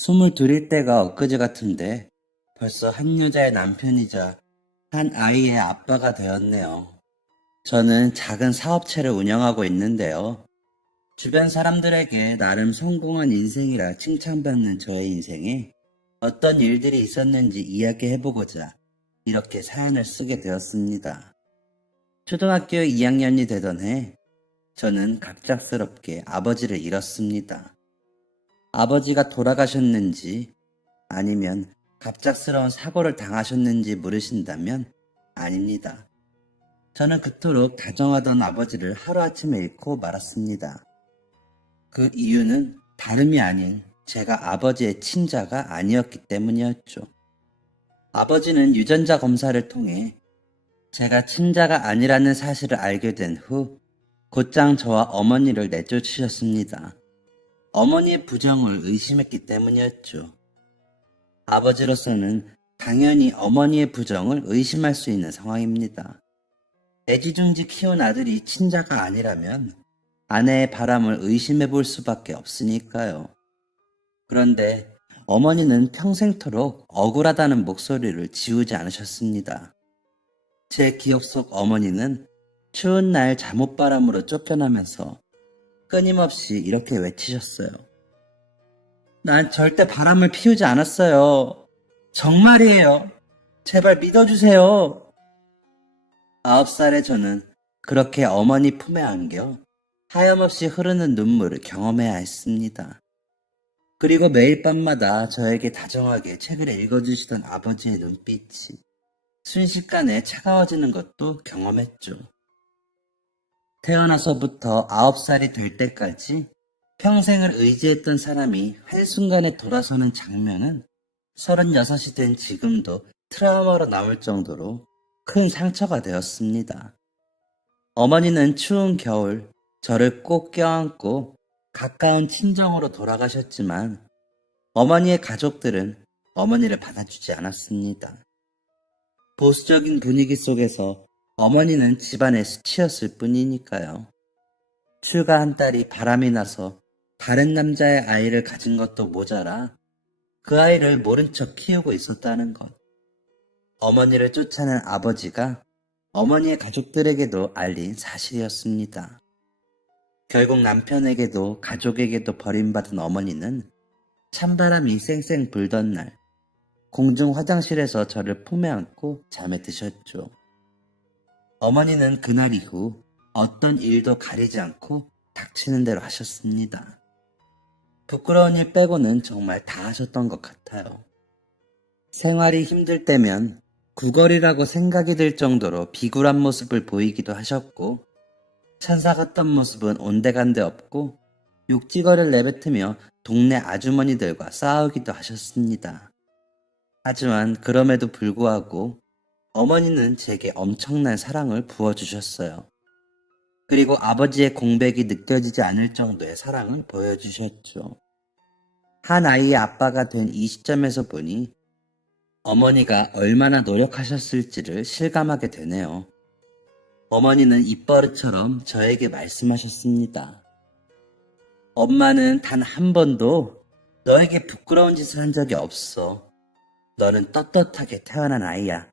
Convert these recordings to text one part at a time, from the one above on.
22일 때가 엊그제 같은데 벌써 한 여자의 남편이자 한 아이의 아빠가 되었네요. 저는 작은 사업체를 운영하고 있는데요. 주변 사람들에게 나름 성공한 인생이라 칭찬받는 저의 인생에 어떤 일들이 있었는지 이야기해보고자 이렇게 사연을 쓰게 되었습니다. 초등학교 2학년이 되던 해 저는 갑작스럽게 아버지를 잃었습니다. 아버지가 돌아가셨는지 아니면 갑작스러운 사고를 당하셨는지 물으신다면 아닙니다. 저는 그토록 다정하던 아버지를 하루아침에 잃고 말았습니다. 그 이유는 다름이 아닌 제가 아버지의 친자가 아니었기 때문이었죠. 아버지는 유전자 검사를 통해 제가 친자가 아니라는 사실을 알게 된 후 곧장 저와 어머니를 내쫓으셨습니다. 어머니의 부정을 의심했기 때문이었죠. 아버지로서는 당연히 어머니의 부정을 의심할 수 있는 상황입니다. 애지중지 키운 아들이 친자가 아니라면 아내의 바람을 의심해 볼 수밖에 없으니까요. 그런데 어머니는 평생토록 억울하다는 목소리를 지우지 않으셨습니다. 제 기억 속 어머니는 추운 날 잠옷바람으로 쫓겨나면서 끊임없이 이렇게 외치셨어요. 난 절대 바람을 피우지 않았어요. 정말이에요. 제발 믿어주세요. 9살의 저는 그렇게 어머니 품에 안겨 하염없이 흐르는 눈물을 경험해야 했습니다. 그리고 매일 밤마다 저에게 다정하게 책을 읽어주시던 아버지의 눈빛이 순식간에 차가워지는 것도 경험했죠. 태어나서부터 9살이 될 때까지 평생을 의지했던 사람이 한순간에 돌아서는 장면은 36이 된 지금도 트라우마로 남을 정도로 큰 상처가 되었습니다. 어머니는 추운 겨울 저를 꼭 껴안고 가까운 친정으로 돌아가셨지만 어머니의 가족들은 어머니를 받아주지 않았습니다. 보수적인 분위기 속에서 어머니는 집안의 수치였을 뿐이니까요. 출가한 딸이 바람이 나서 다른 남자의 아이를 가진 것도 모자라 그 아이를 모른 척 키우고 있었다는 것. 어머니를 쫓아낸 아버지가 어머니의 가족들에게도 알린 사실이었습니다. 결국 남편에게도 가족에게도 버림받은 어머니는 찬바람이 쌩쌩 불던 날 공중 화장실에서 저를 품에 안고 잠에 드셨죠. 어머니는 그날 이후 어떤 일도 가리지 않고 닥치는 대로 하셨습니다. 부끄러운 일 빼고는 정말 다 하셨던 것 같아요. 생활이 힘들 때면 구걸이라고 생각이 들 정도로 비굴한 모습을 보이기도 하셨고 천사 같던 모습은 온데간데 없고 욕지거리를 내뱉으며 동네 아주머니들과 싸우기도 하셨습니다. 하지만 그럼에도 불구하고 어머니는 제게 엄청난 사랑을 부어주셨어요. 그리고 아버지의 공백이 느껴지지 않을 정도의 사랑을 보여주셨죠. 한 아이의 아빠가 된 이 시점에서 보니 어머니가 얼마나 노력하셨을지를 실감하게 되네요. 어머니는 입버릇처럼 저에게 말씀하셨습니다. 엄마는 단 한 번도 너에게 부끄러운 짓을 한 적이 없어. 너는 떳떳하게 태어난 아이야.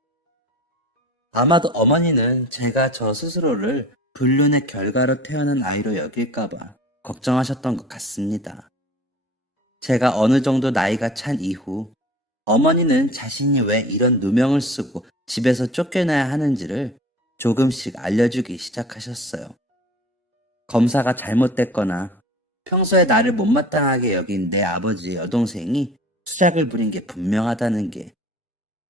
아마도 어머니는 제가 저 스스로를 불륜의 결과로 태어난 아이로 여길까봐 걱정하셨던 것 같습니다. 제가 어느 정도 나이가 찬 이후 어머니는 자신이 왜 이런 누명을 쓰고 집에서 쫓겨나야 하는지를 조금씩 알려주기 시작하셨어요. 검사가 잘못됐거나 평소에 나를 못마땅하게 여긴 내 아버지 여동생이 수작을 부린 게 분명하다는 게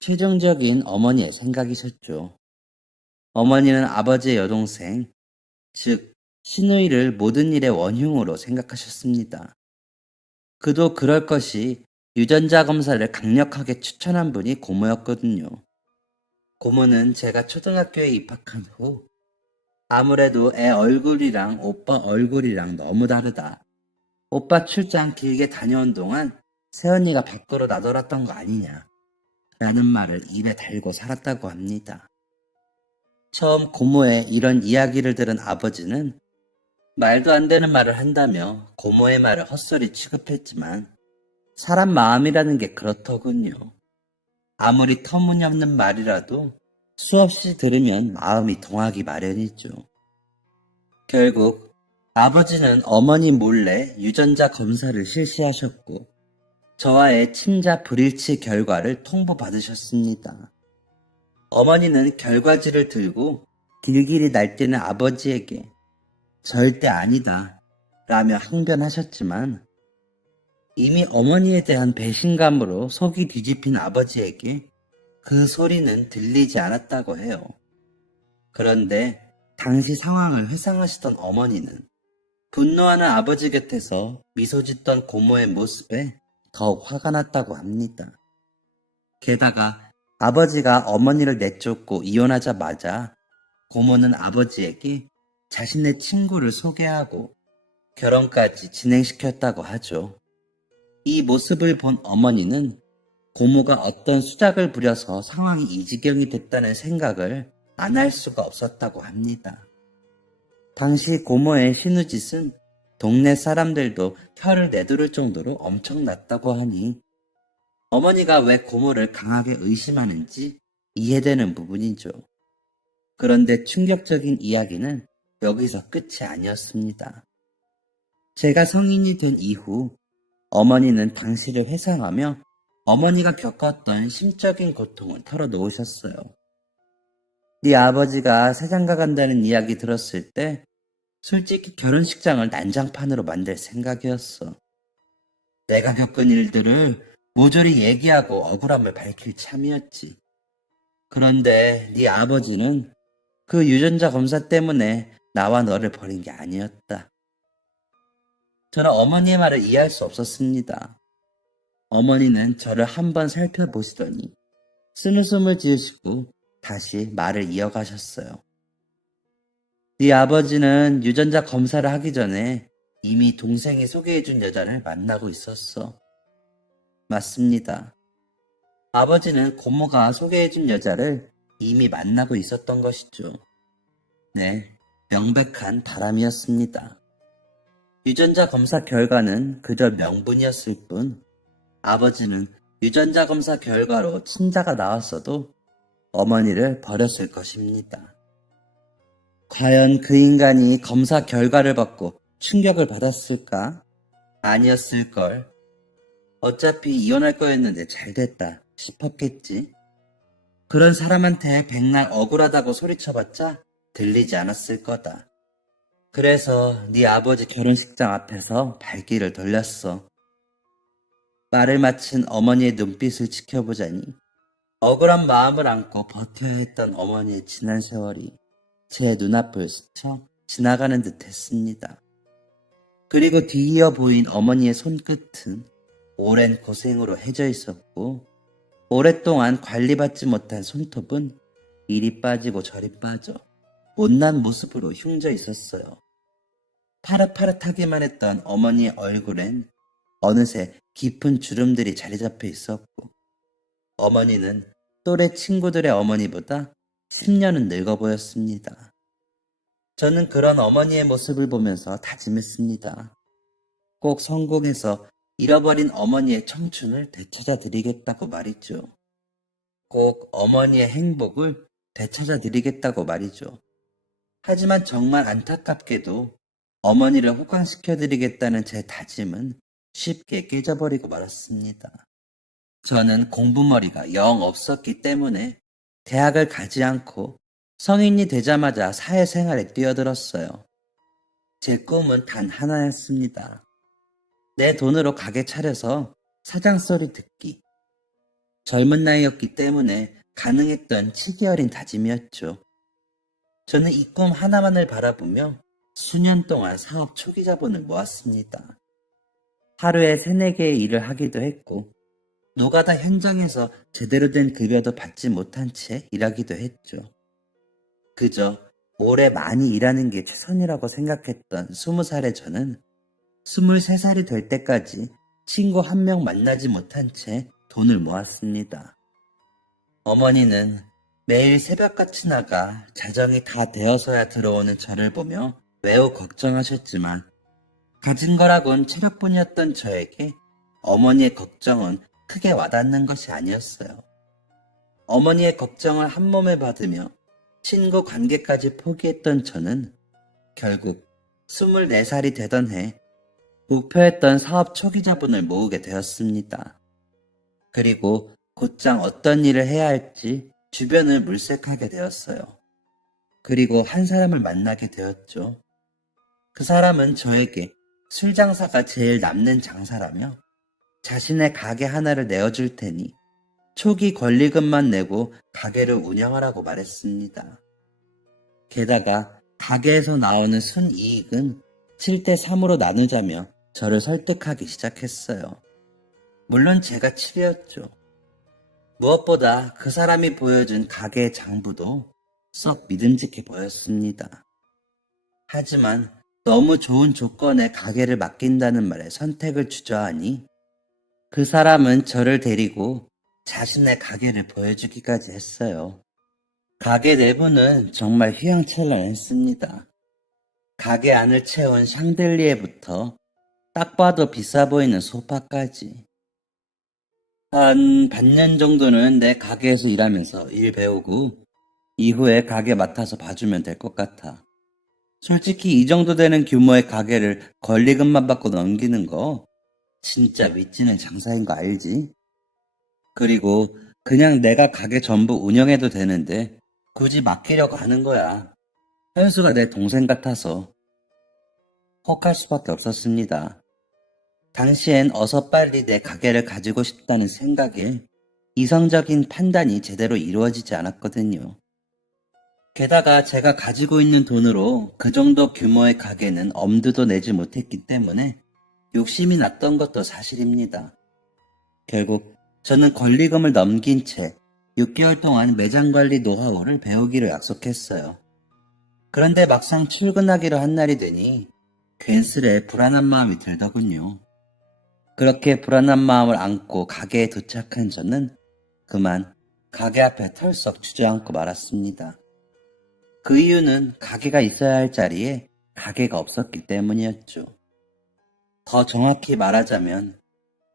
최종적인 어머니의 생각이셨죠. 어머니는 아버지의 여동생, 즉 신우이를 모든 일의 원흉으로 생각하셨습니다. 그도 그럴 것이 유전자 검사를 강력하게 추천한 분이 고모였거든요. 고모는 제가 초등학교에 입학한 후 아무래도 애 얼굴이랑 오빠 얼굴이랑 너무 다르다. 오빠 출장 길게 다녀온 동안 새언니가 밖으로 나돌았던 거 아니냐 라는 말을 입에 달고 살았다고 합니다. 처음 고모의 이런 이야기를 들은 아버지는 말도 안 되는 말을 한다며 고모의 말을 헛소리 취급했지만 사람 마음이라는 게 그렇더군요. 아무리 터무니없는 말이라도 수없이 들으면 마음이 동하기 마련이죠. 결국 아버지는 어머니 몰래 유전자 검사를 실시하셨고 저와의 친자 불일치 결과를 통보받으셨습니다. 어머니는 결과지를 들고 길길이 날뛰는 아버지에게 절대 아니다 라며 항변하셨지만 이미 어머니에 대한 배신감으로 속이 뒤집힌 아버지에게 그 소리는 들리지 않았다고 해요. 그런데 당시 상황을 회상하시던 어머니는 분노하는 아버지 곁에서 미소 짓던 고모의 모습에 더욱 화가 났다고 합니다. 게다가 아버지가 어머니를 내쫓고 이혼하자마자 고모는 아버지에게 자신의 친구를 소개하고 결혼까지 진행시켰다고 하죠. 이 모습을 본 어머니는 고모가 어떤 수작을 부려서 상황이 이 지경이 됐다는 생각을 안 할 수가 없었다고 합니다. 당시 고모의 신우짓은 동네 사람들도 혀를 내두를 정도로 엄청났다고 하니 어머니가 왜 고모를 강하게 의심하는지 이해되는 부분이죠. 그런데 충격적인 이야기는 여기서 끝이 아니었습니다. 제가 성인이 된 이후 어머니는 당시를 회상하며 어머니가 겪었던 심적인 고통을 털어놓으셨어요. 네 아버지가 세장가 간다는 이야기 들었을 때 솔직히 결혼식장을 난장판으로 만들 생각이었어. 내가 겪은 일들을 모조리 얘기하고 억울함을 밝힐 참이었지. 그런데 네 아버지는 그 유전자 검사 때문에 나와 너를 버린 게 아니었다. 저는 어머니의 말을 이해할 수 없었습니다. 어머니는 저를 한번 살펴보시더니 쓴웃음을 지으시고 다시 말을 이어가셨어요. 네 아버지는 유전자 검사를 하기 전에 이미 동생이 소개해준 여자를 만나고 있었어. 맞습니다. 아버지는 고모가 소개해준 여자를 이미 만나고 있었던 것이죠. 네, 명백한 바람이었습니다. 유전자 검사 결과는 그저 명분이었을 뿐 아버지는 유전자 검사 결과로 친자가 나왔어도 어머니를 버렸을 것입니다. 과연 그 인간이 검사 결과를 받고 충격을 받았을까? 아니었을걸. 어차피 이혼할 거였는데 잘됐다 싶었겠지. 그런 사람한테 백날 억울하다고 소리쳐봤자 들리지 않았을 거다. 그래서 네 아버지 결혼식장 앞에서 발길을 돌렸어. 말을 마친 어머니의 눈빛을 지켜보자니 억울한 마음을 안고 버텨야 했던 어머니의 지난 세월이 제 눈앞을 스쳐 지나가는 듯 했습니다. 그리고 뒤이어 보인 어머니의 손끝은 오랜 고생으로 해져 있었고 오랫동안 관리받지 못한 손톱은 이리 빠지고 저리 빠져 못난 모습으로 흉져 있었어요. 파릇파릇하기만 했던 어머니의 얼굴엔 어느새 깊은 주름들이 자리 잡혀 있었고 어머니는 또래 친구들의 어머니보다 10년은 늙어 보였습니다. 저는 그런 어머니의 모습을 보면서 다짐했습니다. 꼭 성공해서 잃어버린 어머니의 청춘을 되찾아 드리겠다고 말이죠. 꼭 어머니의 행복을 되찾아 드리겠다고 말이죠. 하지만 정말 안타깝게도 어머니를 호강시켜 드리겠다는 제 다짐은 쉽게 깨져버리고 말았습니다. 저는 공부머리가 영 없었기 때문에 대학을 가지 않고 성인이 되자마자 사회생활에 뛰어들었어요. 제 꿈은 단 하나였습니다. 내 돈으로 가게 차려서 사장 소리 듣기. 젊은 나이였기 때문에 가능했던 치기 어린 다짐이었죠. 저는 이 꿈 하나만을 바라보며 수년 동안 사업 초기 자본을 모았습니다. 하루에 3-4개의 일을 하기도 했고 노가다 현장에서 제대로 된 급여도 받지 못한 채 일하기도 했죠. 그저 오래 많이 일하는 게 최선이라고 생각했던 20살의 저는 23살이 될 때까지 친구 한 명 만나지 못한 채 돈을 모았습니다. 어머니는 매일 새벽같이 나가 자정이 다 되어서야 들어오는 저를 보며 매우 걱정하셨지만 가진 거라곤 체력뿐이었던 저에게 어머니의 걱정은 크게 와닿는 것이 아니었어요. 어머니의 걱정을 한몸에 받으며 친구 관계까지 포기했던 저는 결국 24살이 되던 해 목표했던 사업 초기 자본을 모으게 되었습니다. 그리고 곧장 어떤 일을 해야 할지 주변을 물색하게 되었어요. 그리고 한 사람을 만나게 되었죠. 그 사람은 저에게 술 장사가 제일 남는 장사라며 자신의 가게 하나를 내어줄 테니 초기 권리금만 내고 가게를 운영하라고 말했습니다. 게다가 가게에서 나오는 순이익은 7대3으로 나누자며 저를 설득하기 시작했어요. 물론 제가 7이었죠. 무엇보다 그 사람이 보여준 가게의 장부도 썩 믿음직해 보였습니다. 하지만 너무 좋은 조건에 가게를 맡긴다는 말에 선택을 주저하니 그 사람은 저를 데리고 자신의 가게를 보여주기까지 했어요. 가게 내부는 정말 휘황찬란했습니다. 가게 안을 채운 샹들리에부터 딱 봐도 비싸 보이는 소파까지. 한 반년 정도는 내 가게에서 일하면서 일 배우고 이후에 가게 맡아서 봐주면 될 것 같아. 솔직히 이 정도 되는 규모의 가게를 권리금만 받고 넘기는 거 진짜 믿지는 장사인 거 알지? 그리고 그냥 내가 가게 전부 운영해도 되는데 굳이 맡기려고 하는 거야. 현수가 내 동생 같아서 혹할 수밖에 없었습니다. 당시엔 어서 빨리 내 가게를 가지고 싶다는 생각에 이성적인 판단이 제대로 이루어지지 않았거든요. 게다가 제가 가지고 있는 돈으로 그 정도 규모의 가게는 엄두도 내지 못했기 때문에 욕심이 났던 것도 사실입니다. 결국 저는 권리금을 넘긴 채 6개월 동안 매장 관리 노하우를 배우기로 약속했어요. 그런데 막상 출근하기로 한 날이 되니 괜스레 불안한 마음이 들더군요. 그렇게 불안한 마음을 안고 가게에 도착한 저는 그만 가게 앞에 털썩 주저앉고 말았습니다. 그 이유는 가게가 있어야 할 자리에 가게가 없었기 때문이었죠. 더 정확히 말하자면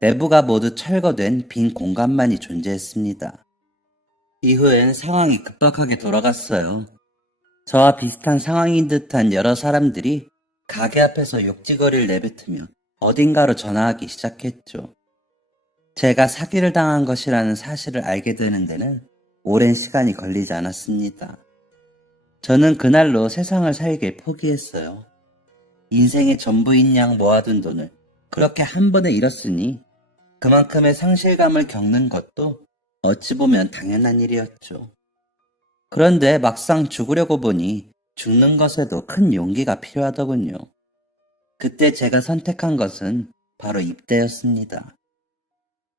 내부가 모두 철거된 빈 공간만이 존재했습니다. 이후엔 상황이 급박하게 돌아갔어요. 저와 비슷한 상황인 듯한 여러 사람들이 가게 앞에서 욕지거리를 내뱉으며 어딘가로 전화하기 시작했죠. 제가 사기를 당한 것이라는 사실을 알게 되는 데는 오랜 시간이 걸리지 않았습니다. 저는 그날로 세상을 살길 포기했어요. 인생의 전부인 양 모아둔 돈을 그렇게 한 번에 잃었으니 그만큼의 상실감을 겪는 것도 어찌 보면 당연한 일이었죠. 그런데 막상 죽으려고 보니 죽는 것에도 큰 용기가 필요하더군요. 그때 제가 선택한 것은 바로 입대였습니다.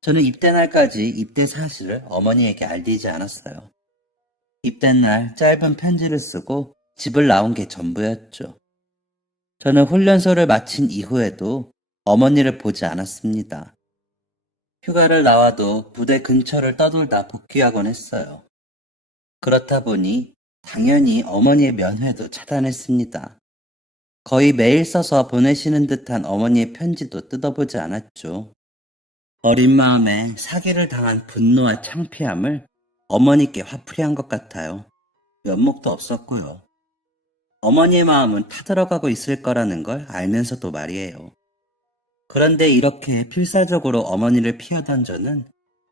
저는 입대 날까지 입대 사실을 어머니에게 알리지 않았어요. 입대 날 짧은 편지를 쓰고 집을 나온 게 전부였죠. 저는 훈련소를 마친 이후에도 어머니를 보지 않았습니다. 휴가를 나와도 부대 근처를 떠돌다 복귀하곤 했어요. 그렇다 보니 당연히 어머니의 면회도 차단했습니다. 거의 매일 써서 보내시는 듯한 어머니의 편지도 뜯어보지 않았죠. 어린 마음에 사기를 당한 분노와 창피함을 어머니께 화풀이한 것 같아요. 면목도 없었고요. 어머니의 마음은 타들어가고 있을 거라는 걸 알면서도 말이에요. 그런데 이렇게 필사적으로 어머니를 피하던 저는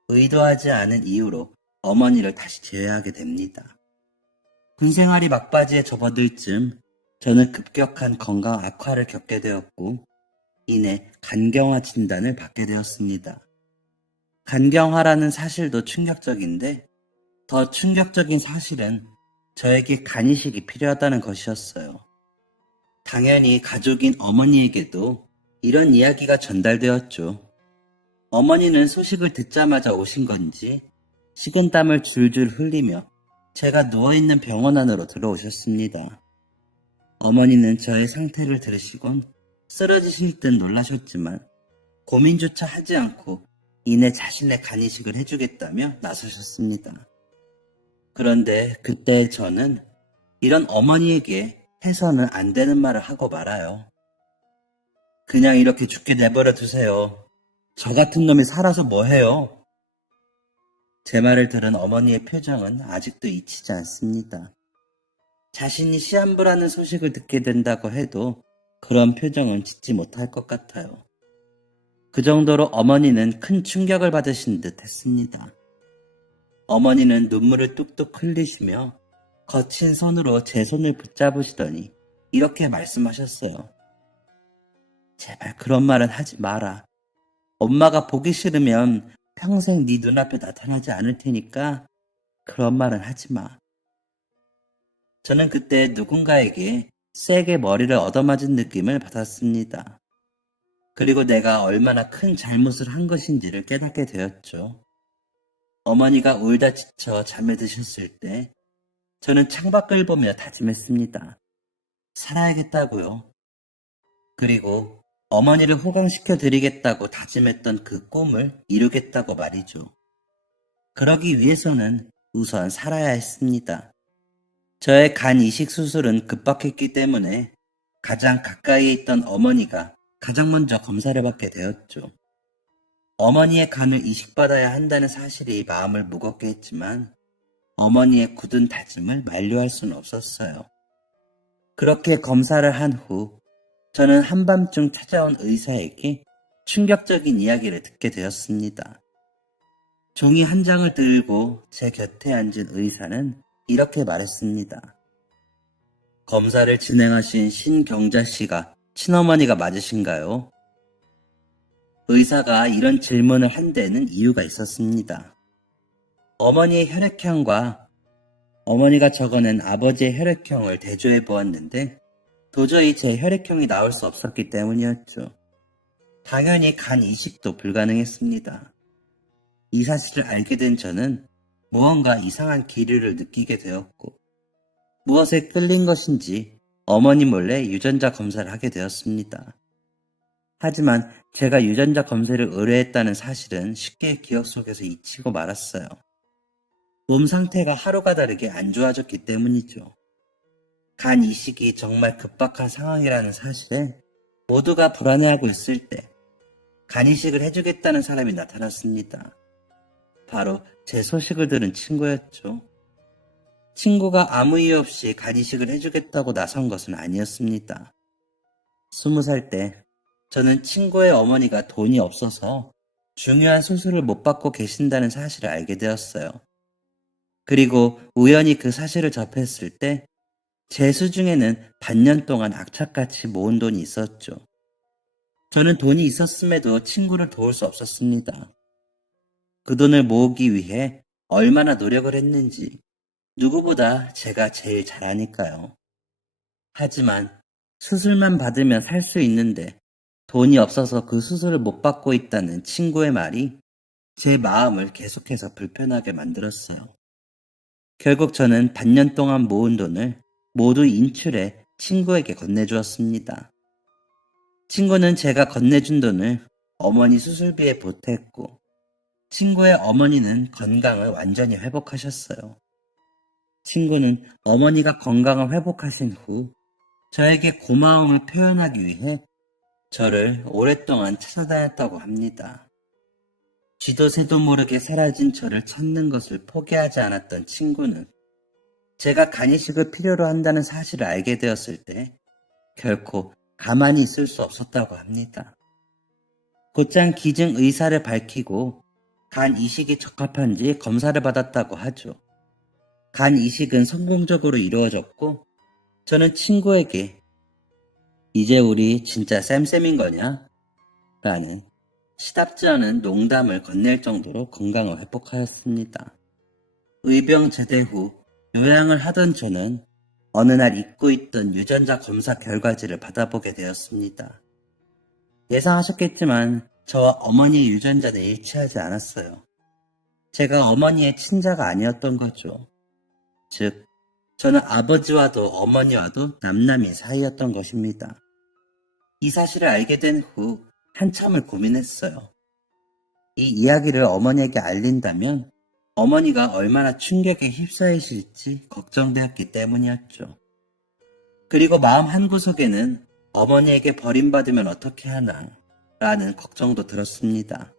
의도하지 않은 이유로 어머니를 다시 제외하게 됩니다. 군생활이 막바지에 접어들 즈음 저는 급격한 건강 악화를 겪게 되었고 이내 간경화 진단을 받게 되었습니다. 간경화라는 사실도 충격적인데 더 충격적인 사실은 저에게 간이식이 필요하다는 것이었어요. 당연히 가족인 어머니에게도 이런 이야기가 전달되었죠. 어머니는 소식을 듣자마자 오신 건지 식은땀을 줄줄 흘리며 제가 누워있는 병원 안으로 들어오셨습니다. 어머니는 저의 상태를 들으시곤 쓰러지실 듯 놀라셨지만 고민조차 하지 않고 이내 자신의 간이식을 해주겠다며 나서셨습니다. 그런데 그때 저는 이런 어머니에게 해서는 안 되는 말을 하고 말아요. 그냥 이렇게 죽게 내버려 두세요. 저 같은 놈이 살아서 뭐해요? 제 말을 들은 어머니의 표정은 아직도 잊히지 않습니다. 자신이 시한부라는 소식을 듣게 된다고 해도 그런 표정은 짓지 못할 것 같아요. 그 정도로 어머니는 큰 충격을 받으신 듯 했습니다. 어머니는 눈물을 뚝뚝 흘리시며 거친 손으로 제 손을 붙잡으시더니 이렇게 말씀하셨어요. 제발 그런 말은 하지 마라. 엄마가 보기 싫으면 평생 네 눈앞에 나타나지 않을 테니까 그런 말은 하지 마. 저는 그때 누군가에게 세게 머리를 얻어맞은 느낌을 받았습니다. 그리고 내가 얼마나 큰 잘못을 한 것인지를 깨닫게 되었죠. 어머니가 울다 지쳐 잠에 드셨을 때 저는 창밖을 보며 다짐했습니다. 살아야겠다고요. 그리고 어머니를 호강시켜 드리겠다고 다짐했던 그 꿈을 이루겠다고 말이죠. 그러기 위해서는 우선 살아야 했습니다. 저의 간 이식 수술은 급박했기 때문에 가장 가까이에 있던 어머니가 가장 먼저 검사를 받게 되었죠. 어머니의 간을 이식받아야 한다는 사실이 마음을 무겁게 했지만 어머니의 굳은 다짐을 만류할 수는 없었어요. 그렇게 검사를 한 후 저는 한밤중 찾아온 의사에게 충격적인 이야기를 듣게 되었습니다. 종이 한 장을 들고 제 곁에 앉은 의사는 이렇게 말했습니다. 검사를 진행하신 신경자 씨가 친어머니가 맞으신가요? 의사가 이런 질문을 한 데는 이유가 있었습니다. 어머니의 혈액형과 어머니가 적어낸 아버지의 혈액형을 대조해 보았는데 도저히 제 혈액형이 나올 수 없었기 때문이었죠. 당연히 간 이식도 불가능했습니다. 이 사실을 알게 된 저는 무언가 이상한 기류를 느끼게 되었고 무엇에 끌린 것인지 어머니 몰래 유전자 검사를 하게 되었습니다. 하지만 제가 유전자 검사를 의뢰했다는 사실은 쉽게 기억 속에서 잊히고 말았어요. 몸 상태가 하루가 다르게 안 좋아졌기 때문이죠. 간 이식이 정말 급박한 상황이라는 사실에 모두가 불안해하고 있을 때 간 이식을 해주겠다는 사람이 나타났습니다. 바로 제 소식을 들은 친구였죠. 친구가 아무 이유 없이 간 이식을 해주겠다고 나선 것은 아니었습니다. 20살 때 저는 친구의 어머니가 돈이 없어서 중요한 수술을 못 받고 계신다는 사실을 알게 되었어요. 그리고 우연히 그 사실을 접했을 때 제 수중에는 반년 동안 악착같이 모은 돈이 있었죠. 저는 돈이 있었음에도 친구를 도울 수 없었습니다. 그 돈을 모으기 위해 얼마나 노력을 했는지 누구보다 제가 제일 잘 아니까요. 하지만 수술만 받으면 살 수 있는데 돈이 없어서 그 수술을 못 받고 있다는 친구의 말이 제 마음을 계속해서 불편하게 만들었어요. 결국 저는 반년 동안 모은 돈을 모두 인출해 친구에게 건네주었습니다. 친구는 제가 건네준 돈을 어머니 수술비에 보탰고 친구의 어머니는 건강을 완전히 회복하셨어요. 친구는 어머니가 건강을 회복하신 후 저에게 고마움을 표현하기 위해 저를 오랫동안 찾아다녔다고 합니다. 쥐도 새도 모르게 사라진 저를 찾는 것을 포기하지 않았던 친구는 제가 간이식을 필요로 한다는 사실을 알게 되었을 때 결코 가만히 있을 수 없었다고 합니다. 곧장 기증 의사를 밝히고 간 이식이 적합한지 검사를 받았다고 하죠. 간 이식은 성공적으로 이루어졌고 저는 친구에게 이제 우리 진짜 쌤쌤인 거냐? 라는 시답지 않은 농담을 건넬 정도로 건강을 회복하였습니다. 의병 제대 후 요양을 하던 저는 어느 날 잊고 있던 유전자 검사 결과지를 받아보게 되었습니다. 예상하셨겠지만 저와 어머니의 유전자는 일치하지 않았어요. 제가 어머니의 친자가 아니었던 거죠. 즉, 저는 아버지와도 어머니와도 남남인 사이였던 것입니다. 이 사실을 알게 된 후 한참을 고민했어요. 이 이야기를 어머니에게 알린다면 어머니가 얼마나 충격에 휩싸이실지 걱정되었기 때문이었죠. 그리고 마음 한구석에는 어머니에게 버림받으면 어떻게 하나 라는 걱정도 들었습니다.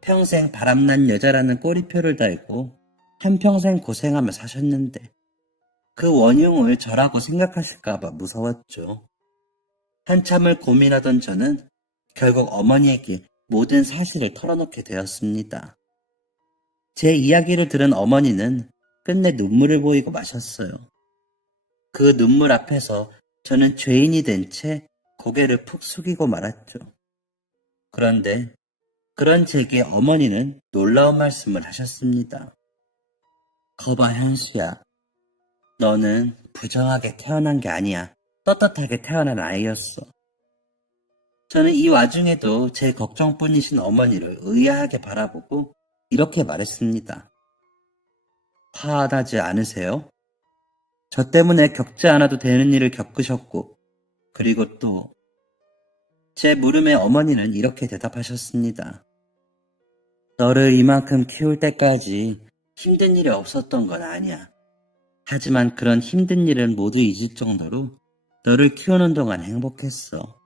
평생 바람난 여자라는 꼬리표를 달고 한평생 고생하며 사셨는데 그 원흉을 저라고 생각하실까봐 무서웠죠. 한참을 고민하던 저는 결국 어머니에게 모든 사실을 털어놓게 되었습니다. 제 이야기를 들은 어머니는 끝내 눈물을 보이고 마셨어요. 그 눈물 앞에서 저는 죄인이 된 채 고개를 푹 숙이고 말았죠. 그런데 그런 제게 어머니는 놀라운 말씀을 하셨습니다. 거봐 현수야, 너는 부정하게 태어난 게 아니야. 떳떳하게 태어난 아이였어. 저는 이 와중에도 제 걱정뿐이신 어머니를 의아하게 바라보고 이렇게 말했습니다. 화나지 않으세요? 저 때문에 겪지 않아도 되는 일을 겪으셨고, 그리고 또 제 물음에 어머니는 이렇게 대답하셨습니다. 너를 이만큼 키울 때까지 힘든 일이 없었던 건 아니야. 하지만 그런 힘든 일은 모두 잊을 정도로 너를 키우는 동안 행복했어.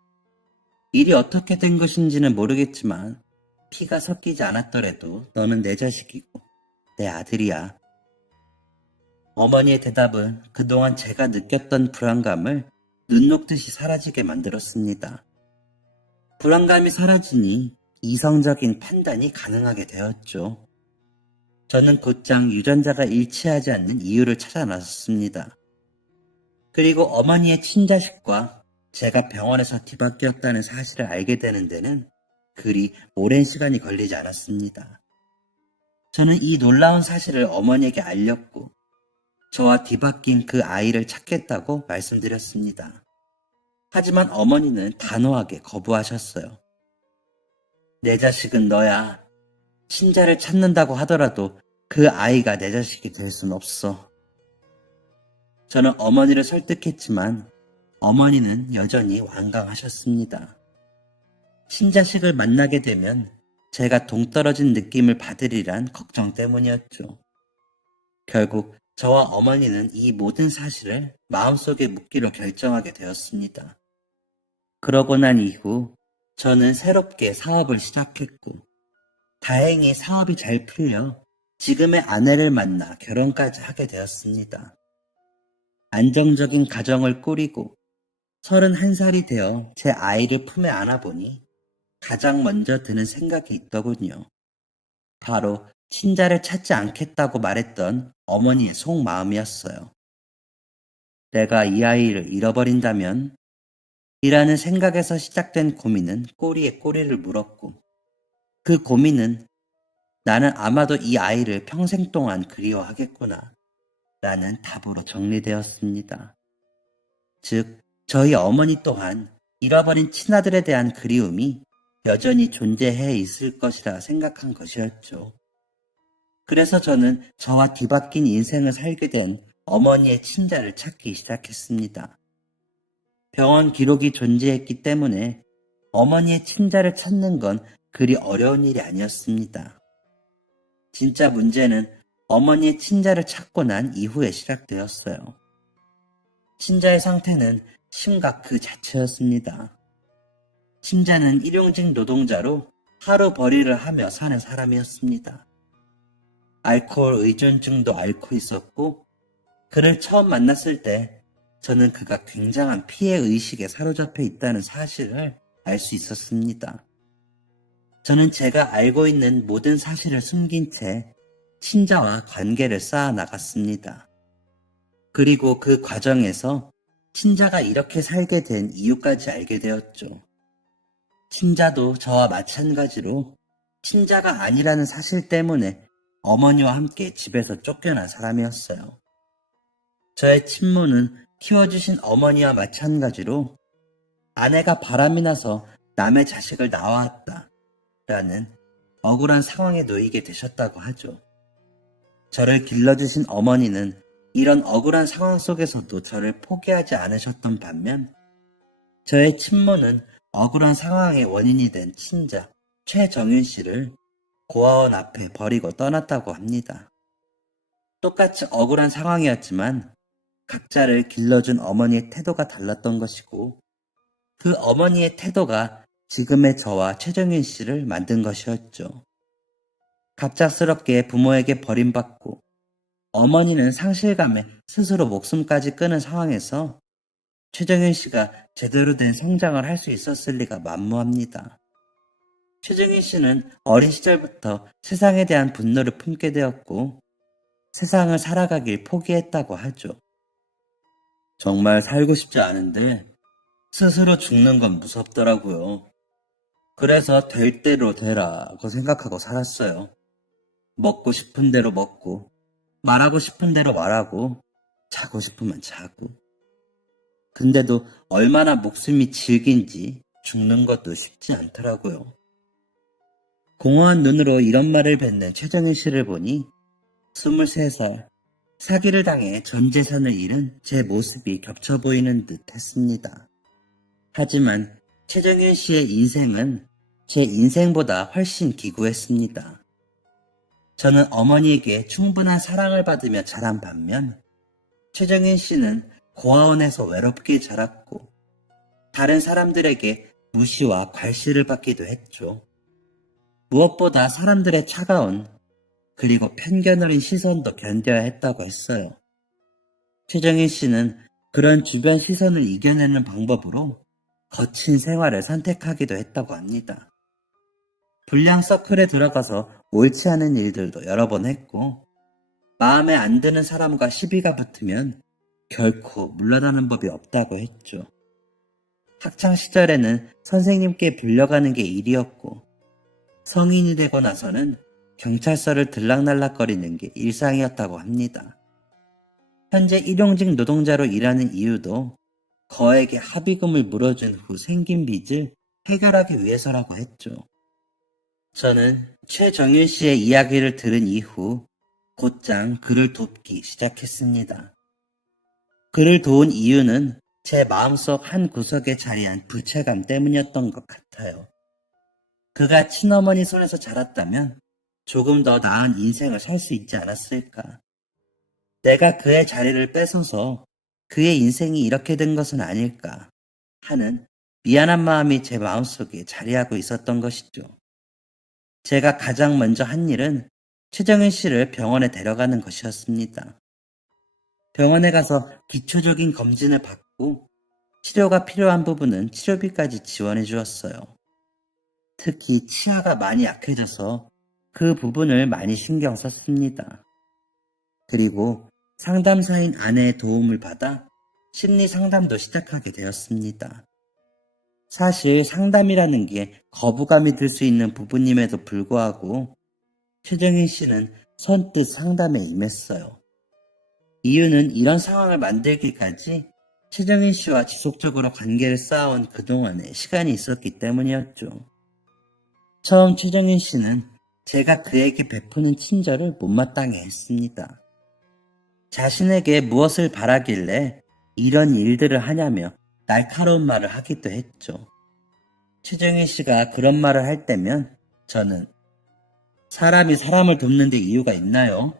일이 어떻게 된 것인지는 모르겠지만 피가 섞이지 않았더라도 너는 내 자식이고 내 아들이야. 어머니의 대답은 그동안 제가 느꼈던 불안감을 눈 녹듯이 사라지게 만들었습니다. 불안감이 사라지니 이성적인 판단이 가능하게 되었죠. 저는 곧장 유전자가 일치하지 않는 이유를 찾아 나섰습니다. 그리고 어머니의 친자식과 제가 병원에서 뒤바뀌었다는 사실을 알게 되는 데는 그리 오랜 시간이 걸리지 않았습니다. 저는 이 놀라운 사실을 어머니에게 알렸고 저와 뒤바뀐 그 아이를 찾겠다고 말씀드렸습니다. 하지만 어머니는 단호하게 거부하셨어요. 내 자식은 너야. 친자를 찾는다고 하더라도 그 아이가 내 자식이 될 순 없어. 저는 어머니를 설득했지만 어머니는 여전히 완강하셨습니다. 친자식을 만나게 되면 제가 동떨어진 느낌을 받으리란 걱정 때문이었죠. 결국 저와 어머니는 이 모든 사실을 마음속에 묻기로 결정하게 되었습니다. 그러고 난 이후 저는 새롭게 사업을 시작했고 다행히 사업이 잘 풀려 지금의 아내를 만나 결혼까지 하게 되었습니다. 안정적인 가정을 꾸리고 31살이 되어 제 아이를 품에 안아보니 가장 먼저 드는 생각이 있더군요. 바로 친자를 찾지 않겠다고 말했던 어머니의 속마음이었어요. 내가 이 아이를 잃어버린다면? 이라는 생각에서 시작된 고민은 꼬리에 꼬리를 물었고 그 고민은 나는 아마도 이 아이를 평생 동안 그리워하겠구나 라는 답으로 정리되었습니다. 즉 저희 어머니 또한 잃어버린 친아들에 대한 그리움이 여전히 존재해 있을 것이라 생각한 것이었죠. 그래서 저는 저와 뒤바뀐 인생을 살게 된 어머니의 친자를 찾기 시작했습니다. 병원 기록이 존재했기 때문에 어머니의 친자를 찾는 건 그리 어려운 일이 아니었습니다. 진짜 문제는 어머니의 친자를 찾고 난 이후에 시작되었어요. 친자의 상태는 심각 그 자체였습니다. 친자는 일용직 노동자로 하루벌이를 하며 사는 사람이었습니다. 알코올 의존증도 앓고 있었고 그를 처음 만났을 때 저는 그가 굉장한 피해의식에 사로잡혀 있다는 사실을 알 수 있었습니다. 저는 제가 알고 있는 모든 사실을 숨긴 채 친자와 관계를 쌓아 나갔습니다. 그리고 그 과정에서 친자가 이렇게 살게 된 이유까지 알게 되었죠. 친자도 저와 마찬가지로 친자가 아니라는 사실 때문에 어머니와 함께 집에서 쫓겨난 사람이었어요. 저의 친모는 키워주신 어머니와 마찬가지로 아내가 바람이 나서 남의 자식을 낳아왔다 라는 억울한 상황에 놓이게 되셨다고 하죠. 저를 길러주신 어머니는 이런 억울한 상황 속에서도 저를 포기하지 않으셨던 반면 저의 친모는 억울한 상황의 원인이 된 친자 최정윤 씨를 고아원 앞에 버리고 떠났다고 합니다. 똑같이 억울한 상황이었지만 각자를 길러준 어머니의 태도가 달랐던 것이고 그 어머니의 태도가 지금의 저와 최정윤 씨를 만든 것이었죠. 갑작스럽게 부모에게 버림받고 어머니는 상실감에 스스로 목숨까지 끊은 상황에서 최정윤 씨가 제대로 된 성장을 할 수 있었을 리가 만무합니다. 최정윤 씨는 어린 시절부터 세상에 대한 분노를 품게 되었고 세상을 살아가길 포기했다고 하죠. 정말 살고 싶지 않은데 스스로 죽는 건 무섭더라고요. 그래서 될 대로 되라고 생각하고 살았어요. 먹고 싶은 대로 먹고, 말하고 싶은 대로 말하고, 자고 싶으면 자고. 근데도 얼마나 목숨이 질긴지 죽는 것도 쉽지 않더라고요. 공허한 눈으로 이런 말을 뱉는 최정일 씨를 보니 23살, 사기를 당해 전 재산을 잃은 제 모습이 겹쳐 보이는 듯 했습니다. 하지만 최정윤 씨의 인생은 제 인생보다 훨씬 기구했습니다. 저는 어머니에게 충분한 사랑을 받으며 자란 반면 최정윤 씨는 고아원에서 외롭게 자랐고 다른 사람들에게 무시와 괄시를 받기도 했죠. 무엇보다 사람들의 차가운 그리고 편견 어린 시선도 견뎌야 했다고 했어요. 최정윤 씨는 그런 주변 시선을 이겨내는 방법으로 거친 생활을 선택하기도 했다고 합니다. 불량 서클에 들어가서 옳지 않은 일들도 여러 번 했고 마음에 안 드는 사람과 시비가 붙으면 결코 물러나는 법이 없다고 했죠. 학창시절에는 선생님께 불려가는 게 일이었고 성인이 되고 나서는 경찰서를 들락날락거리는 게 일상이었다고 합니다. 현재 일용직 노동자로 일하는 이유도 거액의 합의금을 물어준 후 생긴 빚을 해결하기 위해서라고 했죠. 저는 최정윤 씨의 이야기를 들은 이후 곧장 그를 돕기 시작했습니다. 그를 도운 이유는 제 마음속 한 구석에 자리한 부채감 때문이었던 것 같아요. 그가 친어머니 손에서 자랐다면 조금 더 나은 인생을 살 수 있지 않았을까. 내가 그의 자리를 뺏어서 그의 인생이 이렇게 된 것은 아닐까 하는 미안한 마음이 제 마음속에 자리하고 있었던 것이죠. 제가 가장 먼저 한 일은 최정윤 씨를 병원에 데려가는 것이었습니다. 병원에 가서 기초적인 검진을 받고 치료가 필요한 부분은 치료비까지 지원해 주었어요. 특히 치아가 많이 약해져서 그 부분을 많이 신경 썼습니다. 그리고 상담사인 아내의 도움을 받아 심리 상담도 시작하게 되었습니다. 사실 상담이라는 게 거부감이 들 수 있는 부분임에도 불구하고 최정인 씨는 선뜻 상담에 임했어요. 이유는 이런 상황을 만들기까지 최정인 씨와 지속적으로 관계를 쌓아온 그동안의 시간이 있었기 때문이었죠. 처음 최정인 씨는 제가 그에게 베푸는 친절을 못마땅해 했습니다. 자신에게 무엇을 바라길래 이런 일들을 하냐며 날카로운 말을 하기도 했죠. 최정인 씨가 그런 말을 할 때면 저는 사람이 사람을 돕는 데 이유가 있나요?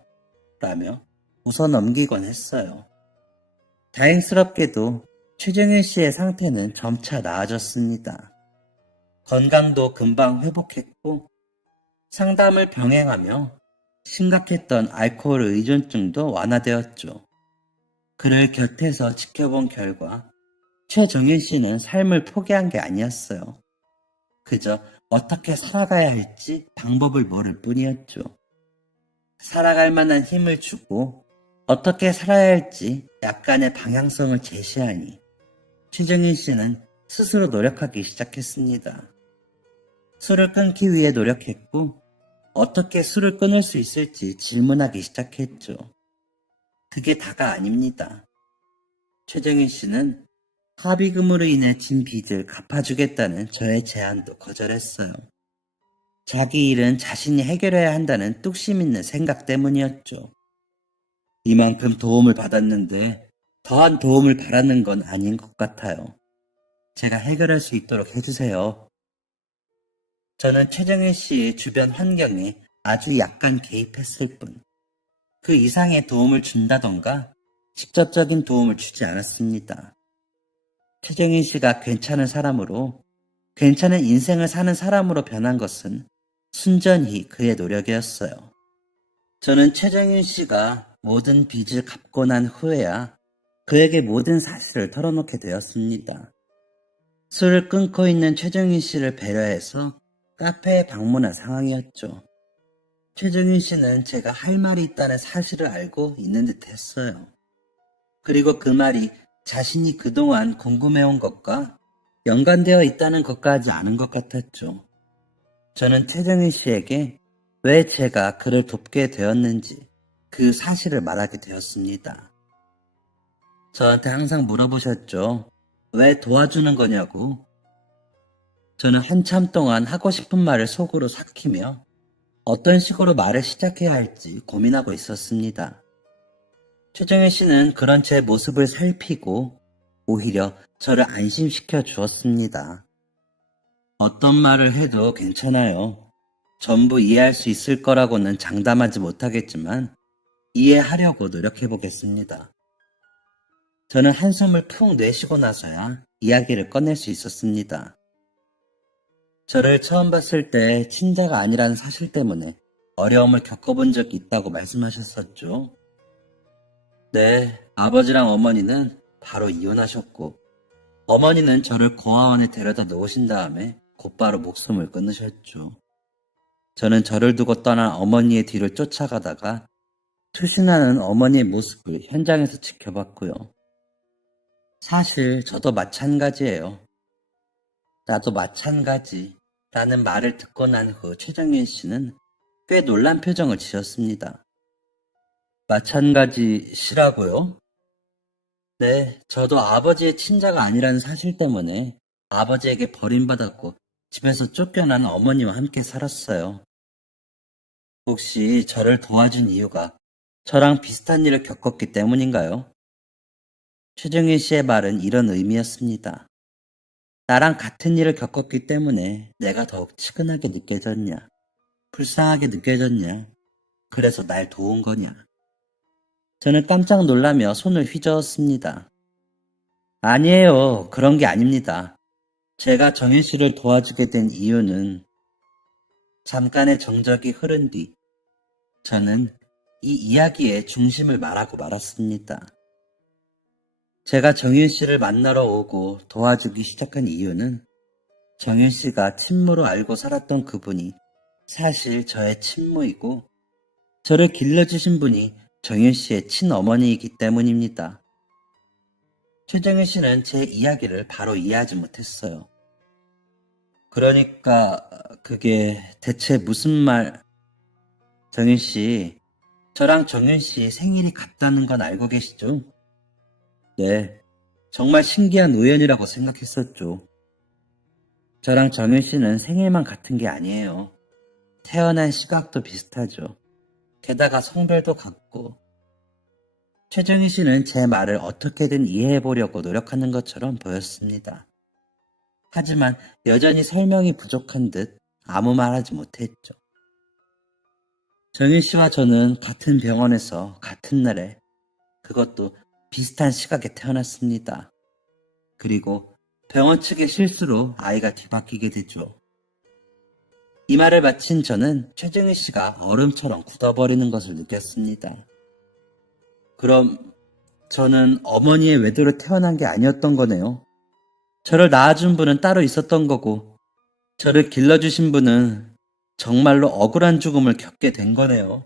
라며 웃어 넘기곤 했어요. 다행스럽게도 최정인 씨의 상태는 점차 나아졌습니다. 건강도 금방 회복했고 상담을 병행하며 심각했던 알코올 의존증도 완화되었죠. 그를 곁에서 지켜본 결과 최정윤 씨는 삶을 포기한 게 아니었어요. 그저 어떻게 살아가야 할지 방법을 모를 뿐이었죠. 살아갈 만한 힘을 주고 어떻게 살아야 할지 약간의 방향성을 제시하니 최정윤 씨는 스스로 노력하기 시작했습니다. 술을 끊기 위해 노력했고 어떻게 술을 끊을 수 있을지 질문하기 시작했죠. 그게 다가 아닙니다. 최정윤 씨는 합의금으로 인해 진 빚을 갚아주겠다는 저의 제안도 거절했어요. 자기 일은 자신이 해결해야 한다는 뚝심 있는 생각 때문이었죠. 이만큼 도움을 받았는데 더한 도움을 바라는 건 아닌 것 같아요. 제가 해결할 수 있도록 해주세요. 저는 최정일 씨의 주변 환경에 아주 약간 개입했을 뿐, 그 이상의 도움을 준다던가 직접적인 도움을 주지 않았습니다. 최정일 씨가 괜찮은 사람으로 괜찮은 인생을 사는 사람으로 변한 것은 순전히 그의 노력이었어요. 저는 최정윤 씨가 모든 빚을 갚고 난 후에야 그에게 모든 사실을 털어놓게 되었습니다. 술을 끊고 있는 최정윤 씨를 배려해서 카페에 방문한 상황이었죠. 최정윤 씨는 제가 할 말이 있다는 사실을 알고 있는 듯 했어요. 그리고 그 말이 자신이 그동안 궁금해온 것과 연관되어 있다는 것까지 아는 것 같았죠. 저는 최정윤 씨에게 왜 제가 그를 돕게 되었는지 그 사실을 말하게 되었습니다. 저한테 항상 물어보셨죠. 왜 도와주는 거냐고. 저는 한참 동안 하고 싶은 말을 속으로 삭히며 어떤 식으로 말을 시작해야 할지 고민하고 있었습니다. 최정현 씨는 그런 제 모습을 살피고 오히려 저를 안심시켜 주었습니다. 어떤 말을 해도 괜찮아요. 전부 이해할 수 있을 거라고는 장담하지 못하겠지만 이해하려고 노력해 보겠습니다. 저는 한숨을 푹 내쉬고 나서야 이야기를 꺼낼 수 있었습니다. 저를 처음 봤을 때 친자가 아니라는 사실 때문에 어려움을 겪어본 적이 있다고 말씀하셨었죠. 네, 아버지랑 어머니는 바로 이혼하셨고 어머니는 저를 고아원에 데려다 놓으신 다음에 곧바로 목숨을 끊으셨죠. 저는 저를 두고 떠난 어머니의 뒤를 쫓아가다가 투신하는 어머니의 모습을 현장에서 지켜봤고요. 사실 저도 마찬가지예요. 나도 마찬가지 라는 말을 듣고 난 후 최정윤 씨는 꽤 놀란 표정을 지었습니다. 마찬가지시라고요? 네, 저도 아버지의 친자가 아니라는 사실 때문에 아버지에게 버림받았고 집에서 쫓겨난 어머니와 함께 살았어요. 혹시 저를 도와준 이유가 저랑 비슷한 일을 겪었기 때문인가요? 최정윤 씨의 말은 이런 의미였습니다. 나랑 같은 일을 겪었기 때문에 내가 더욱 치근하게 느껴졌냐, 불쌍하게 느껴졌냐, 그래서 날 도운 거냐. 저는 깜짝 놀라며 손을 휘저었습니다. 아니에요. 그런 게 아닙니다. 제가 정현 씨를 도와주게 된 이유는 잠깐의 정적이 흐른 뒤 저는 이 이야기의 중심을 말하고 말았습니다. 제가 정윤 씨를 만나러 오고 도와주기 시작한 이유는 정윤 씨가 친모로 알고 살았던 그분이 사실 저의 친모이고 저를 길러주신 분이 정윤 씨의 친어머니이기 때문입니다. 최정윤 씨는 제 이야기를 바로 이해하지 못했어요. 그러니까 그게 대체 무슨 말... 정윤 씨, 저랑 정윤 씨 생일이 같다는 건 알고 계시죠? 네, 정말 신기한 우연이라고 생각했었죠. 저랑 정윤 씨는 생일만 같은 게 아니에요. 태어난 시각도 비슷하죠. 게다가 성별도 같고. 최정희 씨는 제 말을 어떻게든 이해해 보려고 노력하는 것처럼 보였습니다. 하지만 여전히 설명이 부족한 듯 아무 말 하지 못했죠. 정희 씨와 저는 같은 병원에서 같은 날에 그것도 비슷한 시각에 태어났습니다. 그리고 병원 측의 실수로 아이가 뒤바뀌게 되죠. 이 말을 마친 저는 최정희 씨가 얼음처럼 굳어버리는 것을 느꼈습니다. 그럼 저는 어머니의 외도로 태어난 게 아니었던 거네요. 저를 낳아준 분은 따로 있었던 거고 저를 길러주신 분은 정말로 억울한 죽음을 겪게 된 거네요.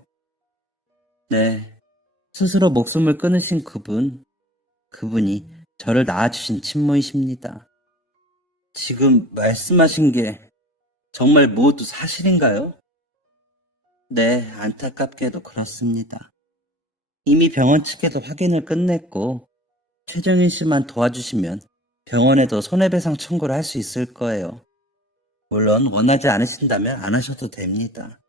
네, 스스로 목숨을 끊으신 그분이 저를 낳아주신 친모이십니다. 지금 말씀하신 게 정말 모두 사실인가요? 네, 안타깝게도 그렇습니다. 이미 병원 측에도 확인을 끝냈고 최정인 씨만 도와주시면 병원에도 손해배상 청구를 할 수 있을 거예요. 물론 원하지 않으신다면 안 하셔도 됩니다.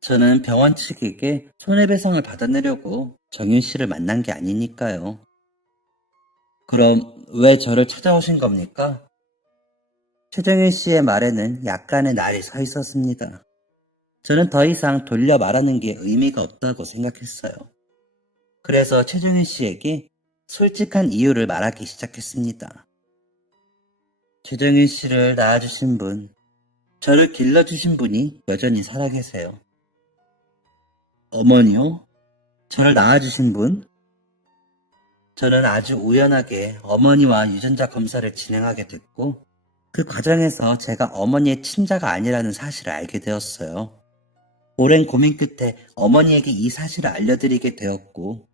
저는 병원 측에게 손해배상을 받아내려고 정윤 씨를 만난 게 아니니까요. 그럼 왜 저를 찾아오신 겁니까? 최정윤 씨의 말에는 약간의 날이 서 있었습니다. 저는 더 이상 돌려 말하는 게 의미가 없다고 생각했어요. 그래서 최정윤 씨에게 솔직한 이유를 말하기 시작했습니다. 최정윤 씨를 낳아주신 분, 저를 길러주신 분이 여전히 살아계세요. 어머니요? 저를 낳아주신 분? 저는 아주 우연하게 어머니와 유전자 검사를 진행하게 됐고, 그 과정에서 제가 어머니의 친자가 아니라는 사실을 알게 되었어요. 오랜 고민 끝에 어머니에게 이 사실을 알려드리게 되었고,